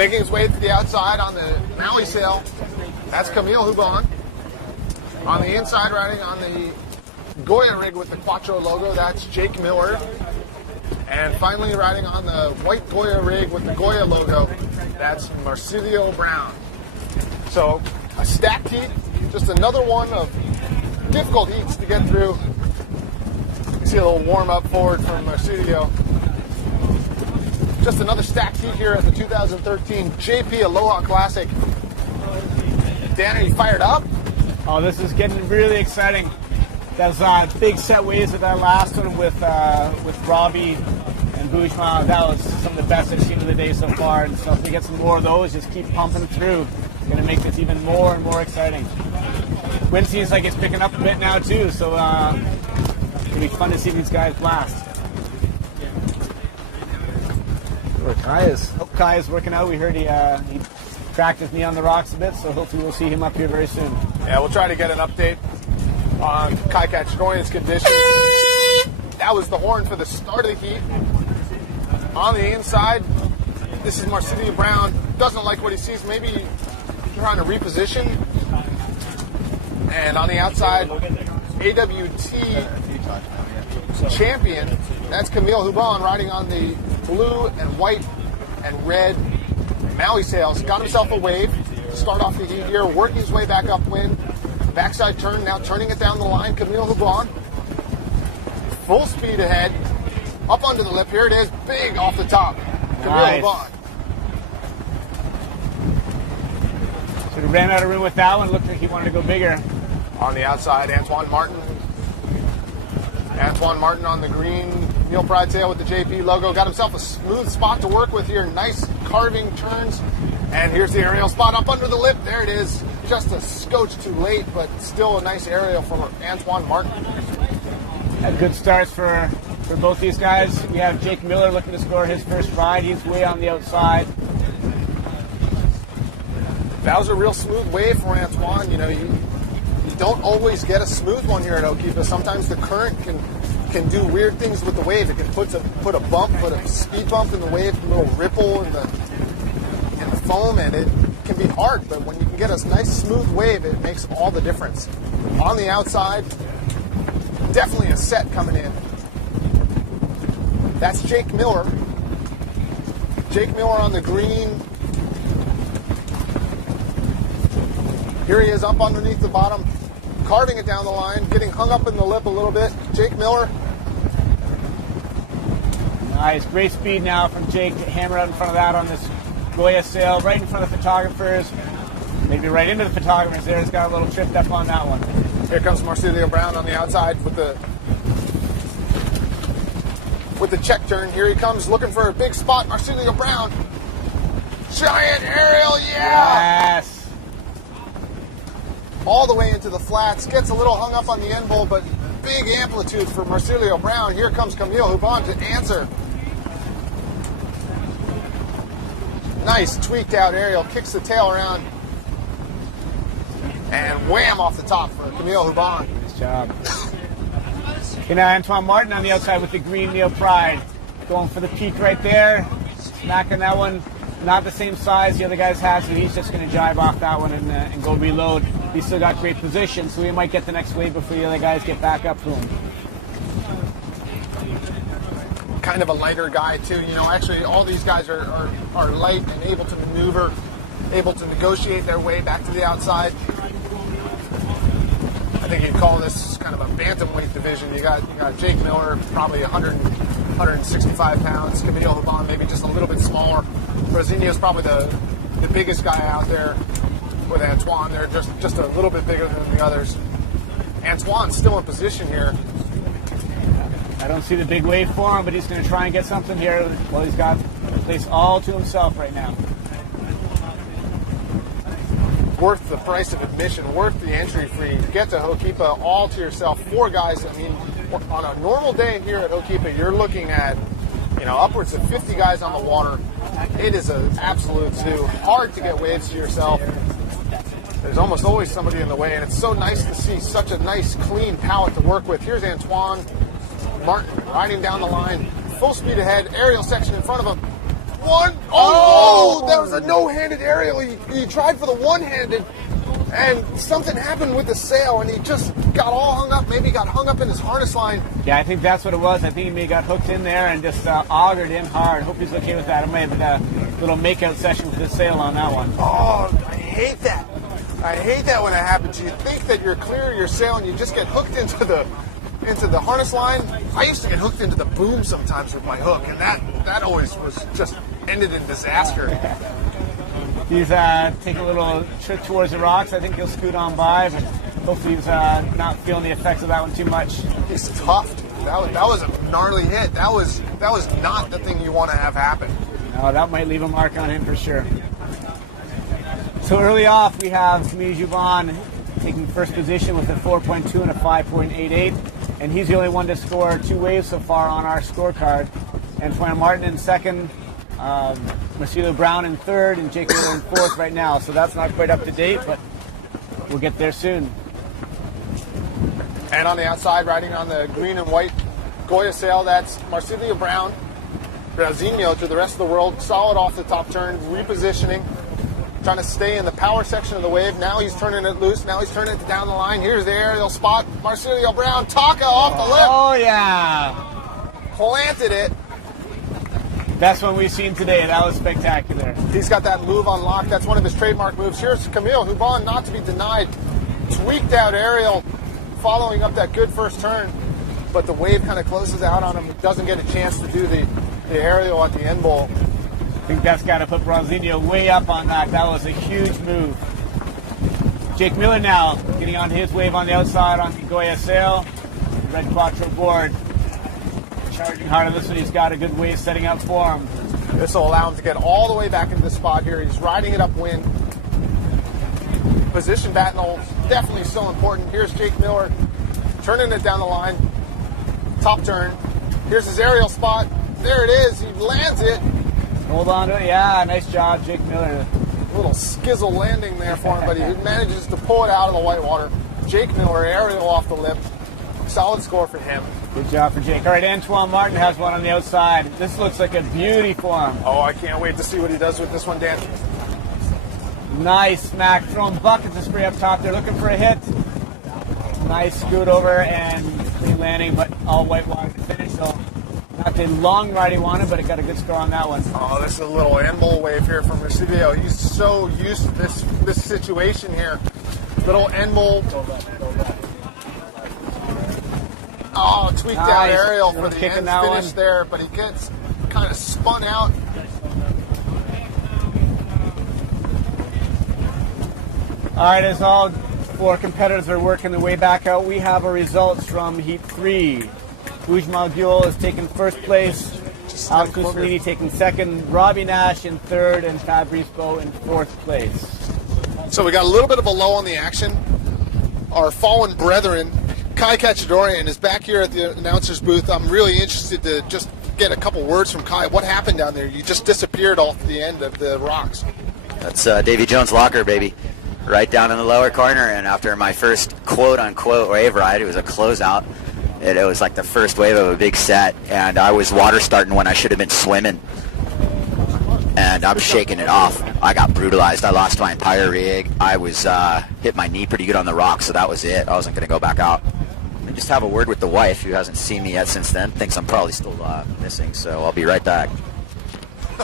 Making his way to the outside on the MauiSails, that's Camille Juban. On the inside, riding on the Goya rig with the Quattro logo, that's J.Miller. And finally, riding on the white Goya rig with the Goya logo, that's M.Browne. So, a stacked heat, just another one of difficult heats to get through. You can see a little warm-up forward from Marsilio. Just another stacked heat here at the 2013 JP Aloha Classic. Dan, are you fired up? Oh, this is getting really exciting. Those big set waves of that last one with Robbie and Boujma, that was some of the best I've seen of the day so far. And so if we get some more of those, just keep pumping through. It's going to make this even more and more exciting. Wind seems like it's picking up a bit now too, so it's going to be fun to see these guys blast. Where Kai is working out. We heard he cracked his knee on the rocks a bit, so hopefully we'll see him up here very soon. Yeah, we'll try to get an update on Kai Catrionian's conditions. That was the horn for the start of the heat. On the inside, this is M.Browne. Doesn't like what he sees. Maybe trying to reposition. And on the outside, AWT champion. That's Camille Juban riding on the blue and white and red MauiSails. Got himself a wave. Start off the heat here, working his way back upwind. Backside turn, now turning it down the line. Camille Juban. Full speed ahead. Up under the lip. Here it is. Big off the top. Camille Juban. So he ran out of room with that one. Looked like he wanted to go bigger. On the outside, A.Martin. A.Martin on the green Neil Pride tail with the JP logo. Got himself a smooth spot to work with here. Nice carving turns. And here's the aerial spot up under the lip. There it is. Just a scotch too late, but still a nice aerial from A.Martin. Had good starts for both these guys. We have J.Miller looking to score his first ride. He's way on the outside. That was a real smooth wave for Antoine. You know, you don't always get a smooth one here at Ho'okipa. Sometimes the current can do weird things with the wave. It can put a bump, put a speed bump in the wave, a little ripple in the foam, and it can be hard. But when you can get a nice smooth wave, it makes all the difference. On the outside, definitely a set coming in. That's J.Miller. J.Miller on the green. Here he is up underneath the bottom, carving it down the line, getting hung up in the lip a little bit. J.Miller. Nice, great speed now from Jake to hammer out in front of that on this Goya sail, right in front of the photographers. Maybe right into the photographers there. It's got a little tripped up on that one. Here comes M.Browne on the outside with the check turn. Here he comes looking for a big spot. M.Browne. Giant aerial, yeah! Yes! All the way into the flats. Gets a little hung up on the end bowl, but big amplitude for M.Browne. Here comes Camille Juban to answer. Nice tweaked out aerial. Kicks the tail around. And wham off the top for Camille Juban. Nice job. And A.Martin on the outside with the green Neil Pride. Going for the peak right there. Smacking that one. Not the same size the other guys have, so he's just going to jive off that one and go reload. He's still got great position, so he might get the next wave before the other guys get back up to him. Kind of a lighter guy, too. You know, actually, all these guys are light and able to maneuver, able to negotiate their way back to the outside. I think you'd call this kind of a bantamweight division. You got J.Miller, probably 165 pounds. Camille Juban, maybe just a little bit smaller. Brazinho's probably the biggest guy out there with Antoine. They're just a little bit bigger than the others. Antoine's still in position here. I don't see the big wave for him, but he's going to try and get something here. Well, he's got the place all to himself right now. Worth the price of admission, worth the entry fee. Get to Ho'okipa all to yourself. 4 guys. I mean, on a normal day here at Ho'okipa, you're looking at, you know, upwards of 50 guys on the water. It is an absolute zoo. Hard to get waves to yourself. There's almost always somebody in the way, and it's so nice to see such a nice, clean palette to work with. Here's A.Martin riding down the line, full speed ahead, aerial section in front of him. One, oh! Oh, that was a no-handed aerial. He tried for the one-handed, and something happened with the sail, and he just got all hung up. Maybe got hung up in his harness line. Yeah, I think that's what it was. I think he may got hooked in there and just augered in hard. Hope he's okay with that. I might have a little make-out session with the sail on that one. Oh, I hate that. I hate that when it happens. You think that you're clear of your sail, and you just get hooked into the harness line. I used to get hooked into the boom sometimes with my hook, and that always was just ended in disaster. He's taking a little trip towards the rocks. I think he'll scoot on by, but hopefully he's not feeling the effects of that one too much. He's tough. That was a gnarly hit. That was not the thing you want to have happen. No, that might leave a mark on him for sure. So early off, we have Camille Juban taking first position with a 4.2 and a 5.88, and he's the only one to score 2 waves so far on our scorecard. And A.Martin in second, M.Browne in third, and J.Miller in fourth right now. So that's not quite up to date, but we'll get there soon. And on the outside, riding on the green and white Goya sail, that's M.Browne, Brazinho to the rest of the world, solid off the top turn, repositioning, trying to stay in the power section of the wave. Now he's turning it loose. Now he's turning it down the line. Here's the aerial spot. M.Browne, Taka off the lip. Oh, yeah. Planted it. Best one we've seen today. That was spectacular. He's got that move on lock. That's one of his trademark moves. Here's Camille Juban, not to be denied. Tweaked out aerial, following up that good first turn, but the wave kind of closes out on him. He doesn't get a chance to do the aerial at the end bowl. I think that's got to put Brazinho way up on that. That was a huge move. J.Miller now getting on his wave on the outside on the Goya sail. Red Quattro board. Charging hard on this one. He's got a good wave setting up for him. This will allow him to get all the way back into the spot here. He's riding it upwind. Position battle definitely so important. Here's J.Miller turning it down the line. Top turn. Here's his aerial spot. There it is. He lands it. Hold on to it. Yeah, nice job, J.Miller. A little skizzle landing there for him, but he manages to pull it out of the white water. J.Miller aerial off the lip. Solid score for him. Good job for Jake. All right, A.Martin has one on the outside. This looks like a beauty for him. Oh, I can't wait to see what he does with this one, Dan. Nice smack. Throwing buckets of spray up top there, looking for a hit. Nice scoot over and clean landing, but all white water to finish. So not the long ride he wanted, but it got a good score on that one. Oh, this is a little end-bowl wave here from Recidio. He's so used to this situation here. Little end-bowl. Oh, tweaked out aerial for the end finish there, but he gets kind of spun out. All right, as all 4 competitors are working their way back out, we have our results from Heat 3. Bujmal is taking first place, Alex Mussolini taking second, Robbie Nash in third, and Fabrice Beau in fourth place. So we got a little bit of a low on the action. Our fallen brethren, Kai Cachadorian, is back here at the announcer's booth. I'm really interested to just get a couple words from Kai. What happened down there? You just disappeared off the end of the rocks. That's Davy Jones' locker, baby. Right down in the lower corner, and after my first quote-unquote wave ride, it was a closeout. It was like the first wave of a big set, and I was water starting when I should have been swimming. And I'm shaking it off. I got brutalized. I lost my entire rig. I was hit my knee pretty good on the rock, so that was it. I wasn't going to go back out. I just have a word with the wife, who hasn't seen me yet since then. Thinks I'm probably still missing, so I'll be right back.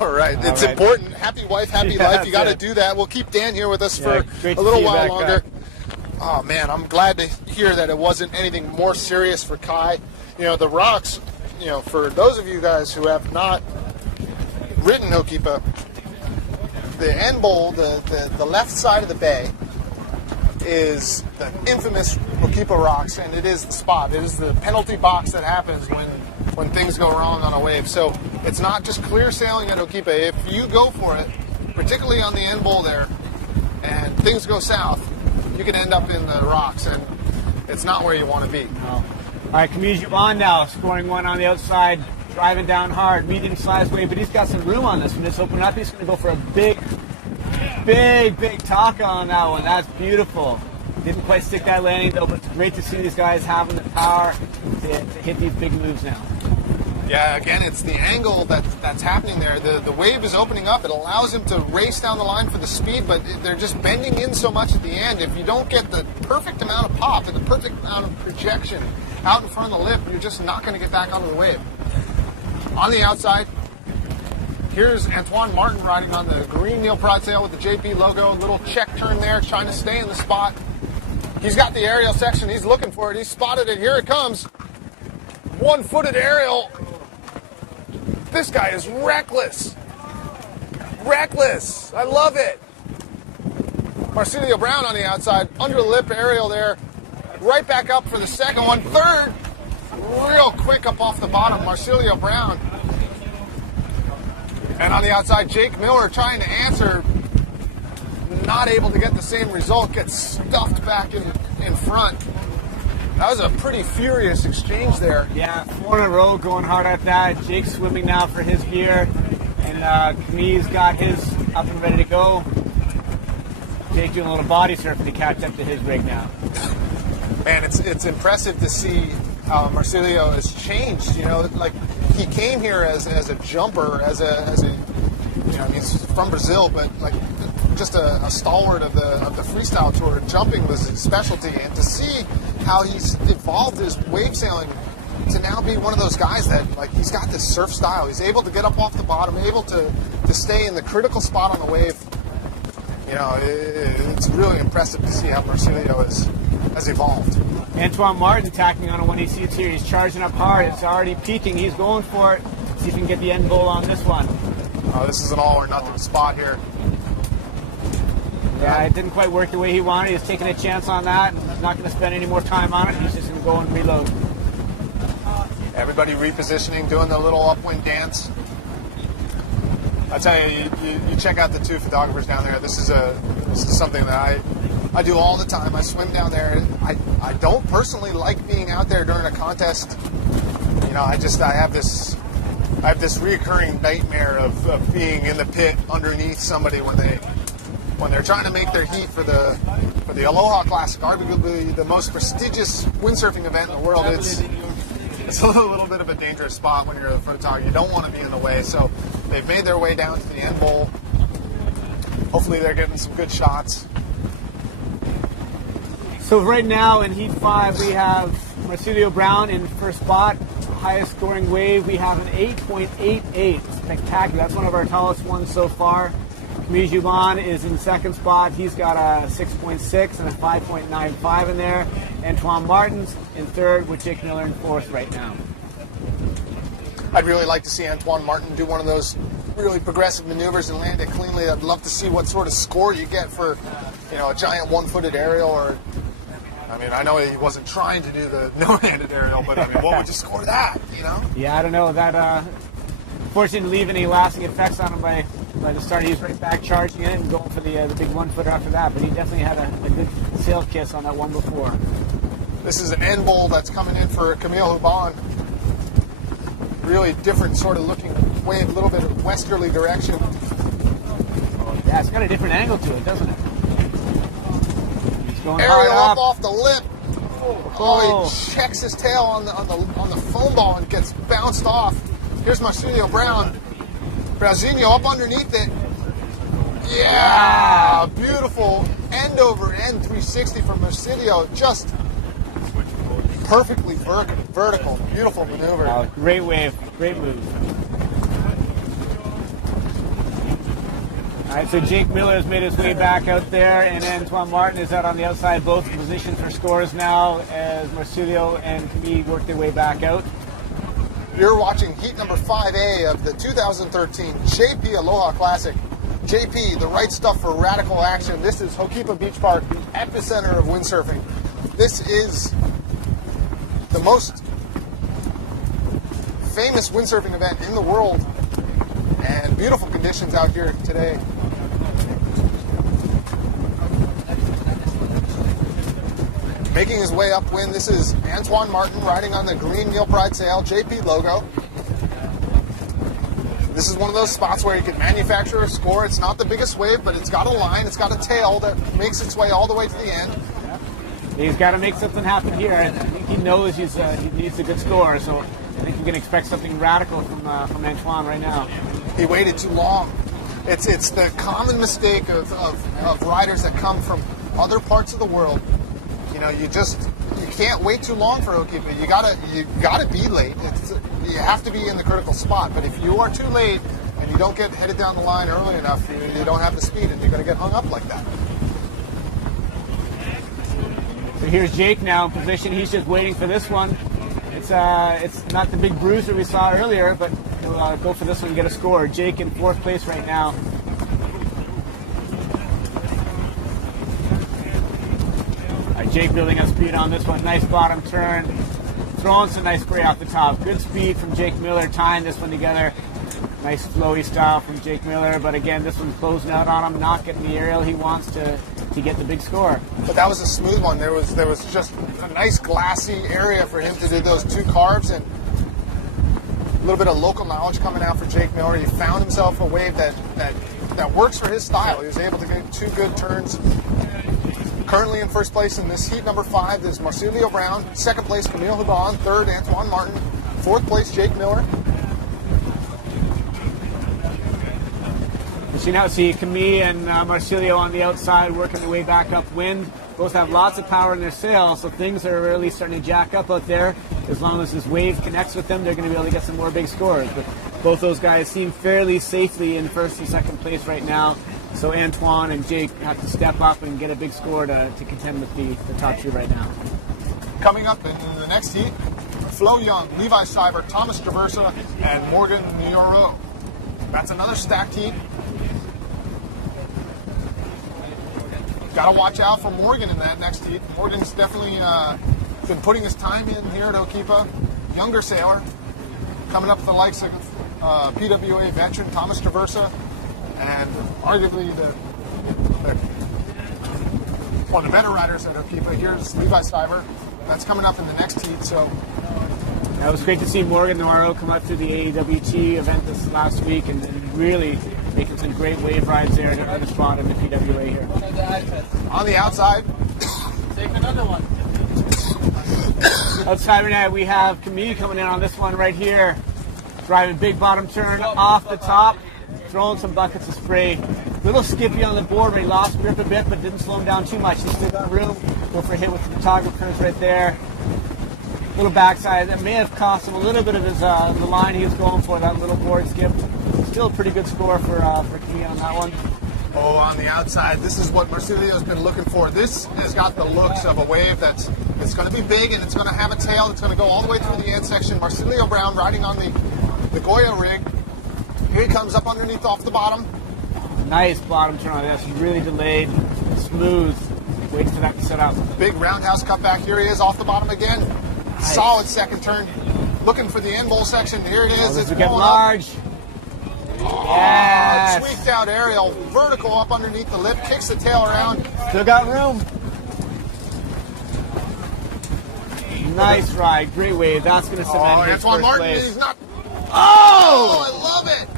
All right. It's important. Happy wife, happy life. You got to do that. We'll keep Dan here with us for a little while longer. Oh, man, I'm glad to hear that it wasn't anything more serious for Kai. You know, the rocks, you know, for those of you guys who have not ridden Hokipa, the end bowl, the left side of the bay, is the infamous Hokipa rocks, and it is the spot. It is the penalty box that happens when things go wrong on a wave. So it's not just clear sailing at Hokipa. If you go for it, particularly on the end bowl there, and things go south, you can end up in the rocks, and it's not where you want to be. No. All right, Camille Juban now scoring one on the outside, driving down hard, medium-sized wave, but he's got some room on this one. Just open up. He's going to go for a big taka on that one. That's beautiful. Didn't quite stick that landing though, but it's great to see these guys having the power to hit these big moves now. Yeah, again, it's the angle that's happening there. The wave is opening up. It allows him to race down the line for the speed, but they're just bending in so much at the end. If you don't get the perfect amount of pop and the perfect amount of projection out in front of the lip, you're just not going to get back onto the wave. On the outside, here's A.Martin riding on the green Neil Pride sail with the JP logo. Little check turn there, trying to stay in the spot. He's got the aerial section. He's looking for it. He's spotted it. Here it comes. One-footed aerial. This guy is reckless. Reckless. I love it. M.Browne on the outside. Under the lip aerial there. Right back up for the second one. Third. Real quick up off the bottom. M.Browne. And on the outside, J.Miller trying to answer. Not able to get the same result. Gets stuffed back in front. That was a pretty furious exchange there. Yeah, 4 in a row going hard at that. Jake's swimming now for his gear. And Camille's got his up and ready to go. Jake doing a little body surfing to catch up to his rig now. Man, it's impressive to see how Marcilio has changed. You know, like he came here as a jumper, as a you know, he's from Brazil, but like just a stalwart of the freestyle tour. Jumping was his specialty, and to see how he's evolved his wave sailing to now be one of those guys that, like, he's got this surf style. He's able to get up off the bottom, able to stay in the critical spot on the wave. You know, it's really impressive to see how Marcilio has evolved. A.Martin tacking on a 180 here. He's charging up hard. It's already peaking. He's going for it. See if he can get the end goal on this one. Oh, this is an all or nothing spot here. Yeah, it didn't quite work the way he wanted. He's taking a chance on that. He's not going to spend any more time on it. He's just going to go and reload. Everybody repositioning, doing the little upwind dance. I tell you, you check out the two photographers down there. This is something that I do all the time. I swim down there. I don't personally like being out there during a contest. You know, I have this reoccurring nightmare of being in the pit underneath somebody when they're trying to make their heat for the Aloha Classic, arguably the most prestigious windsurfing event in the world. It's a little bit of a dangerous spot when you're a photographer. You don't want to be in the way, so they've made their way down to the end bowl. Hopefully they're getting some good shots. So right now in Heat 5, we have M.Browne in first spot. Highest scoring wave, we have an 8.88. Spectacular. That's one of our tallest ones so far. Camille Juban is in second spot. He's got a 6.6 and a 5.95 in there. A.Martin's in third with J.Miller in fourth right now. I'd really like to see A.Martin do one of those really progressive maneuvers and land it cleanly. I'd love to see what sort of score you get for, you know, a giant one-footed aerial. Or, I mean, I know he wasn't trying to do the no-handed aerial, but I mean, what would you score that, you know? Yeah, I don't know. That fortunately didn't leave any lasting effects on him by the start. He was right back charging in and going for the big one-footer after that, but he definitely had a good sail kiss on that one before. This is an end bowl that's coming in for Camille Juban. Really different sort of looking wave, a little bit of westerly direction. Yeah, it's got a different angle to it, doesn't it? He's going aerial hard up off the lip. Oh, he checks his tail on the foam ball and gets bounced off. Here's M.Browne. Brazinho up underneath it. Yeah, beautiful end over end 360 from Marcilio. Just perfectly vertical. Beautiful maneuver. Oh, great wave. Great move. All right, so J.Miller has made his way back out there, and A.Martin is out on the outside, both in position for scores now as Marcilio and Camille work their way back out. You're watching heat number 5A of the 2013 JP Aloha Classic. JP, the right stuff for radical action. This is Hokipa Beach Park, the epicenter of windsurfing. This is the most famous windsurfing event in the world, and beautiful conditions out here today. Making his way upwind, this is A.Martin riding on the green Neil Pride sail, JP logo. This is one of those spots where you can manufacture a score. It's not the biggest wave, but it's got a line, it's got a tail that makes its way all the way to the end. He's got to make something happen here. I think he knows he needs a good score. So think you can expect something radical from Antoine right now. He waited too long. It's the common mistake of riders that come from other parts of the world. You know, you can't wait too long for Okipa. You gotta be late. You have to be in the critical spot. But if you are too late and you don't get headed down the line early enough, you don't have the speed, and you're going to get hung up like that. So here's Jake now in position. He's just waiting for this one. It's not the big bruiser we saw earlier, but he'll go for this one and get a score. Jake in 4th place right now. Jake building up speed on this one. Nice bottom turn. Throwing some nice spray off the top. Good speed from Jake Miller, tying this one together. Nice flowy style from Jake Miller, but again, this one's closing out on him, not getting the aerial he wants to get the big score. But that was a smooth one. There was just a nice glassy area for him to do those 2 carves, and a little bit of local knowledge coming out for Jake Miller. He found himself a wave that works for his style. He was able to get 2 good turns. Currently in 1st place in this heat number 5 is M.Browne. 2nd place, Camille Juban. 3rd, Antoine Martin. 4th place, Jake Miller. You now see Camille and Marcilio on the outside working their way back upwind. Both have lots of power in their sails, so things are really starting to jack up out there. As long as this wave connects with them, they're going to be able to get some more big scores. But both those guys seem fairly safely in 1st and 2nd place right now. So Antoine and Jake have to step up and get a big score to contend with the top 2 right now. Coming up in the next heat, Flo Young, Levi Seibert, Thomas Traversa, and Morgan Nioro. That's another stacked heat. Got to watch out for Morgan in that next heat. Morgan's definitely been putting his time in here at Okipa. Younger sailor, coming up with the likes of PWA veteran Thomas Traversa, and arguably one of the better riders at Okipa. Here's Levi Seibert. That's coming up in the next heat. So it was great to see Morgan Noiro come up to the AWT event this last week and really making some great wave rides there to earn a spot in the PWA here. On the outside, take another one. Outside right now we have Camille coming in on this one right here, driving big bottom turn off the top, throwing some buckets of spray. A little skippy on the board, but he lost grip a bit, but didn't slow him down too much. He still got room. Go for a hit with the photographers right there. Little backside that may have cost him a little bit of his the line he was going for. That little board skip. Still a pretty good score for Camille on that one. Oh, on the outside, this is what Marcilio's been looking for. This has got the looks of a wave it's going to be big, and it's going to have a tail. It's going to go all the way through the end section. Marcilio Brown riding on the Goya rig. Here he comes up underneath off the bottom. Nice bottom turn on this. Really delayed, smooth. Waiting for that to set up. Big roundhouse cutback. Here he is off the bottom again. Nice. Solid 2nd turn. Looking for the end bowl section. Here it is. It's getting large. Oh, yes. Tweaked out aerial, vertical up underneath the lip, kicks the tail around. Still got room. Nice ride, great wave. That's going to cement his Antoine first Martin, place. he's not. Oh, I love it.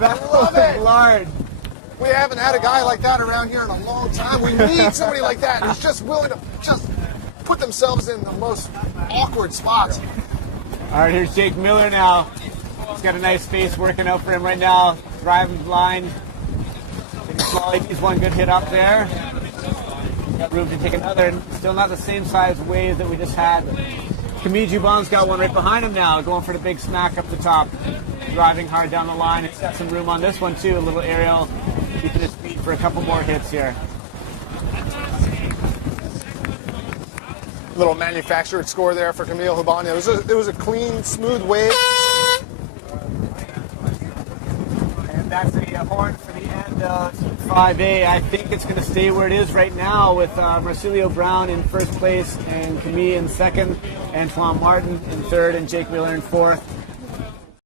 That I love it. Large. We haven't had a guy like that around here in a long time. We need somebody like that who's just willing to just put themselves in the most awkward spots. All right, here's Jake Miller now. He's got a nice face working out for him right now. Driving blind. He's one good hit up there. Got room to take another. Still not the same size wave that we just had. Camille Juban's got one right behind him now, going for the big smack up the top. Driving hard down the line. It's got some room on this one too. A little aerial, keeping his speed for a couple more hits here. Little manufactured score there for Camille Juban. It was a clean, smooth wave. And that's a horn for the end of 5A. I think it's going to stay where it is right now with Marcilio Brown in 1st place and Camille in 2nd, Antoine Martin in 3rd, and Jake Miller in 4th.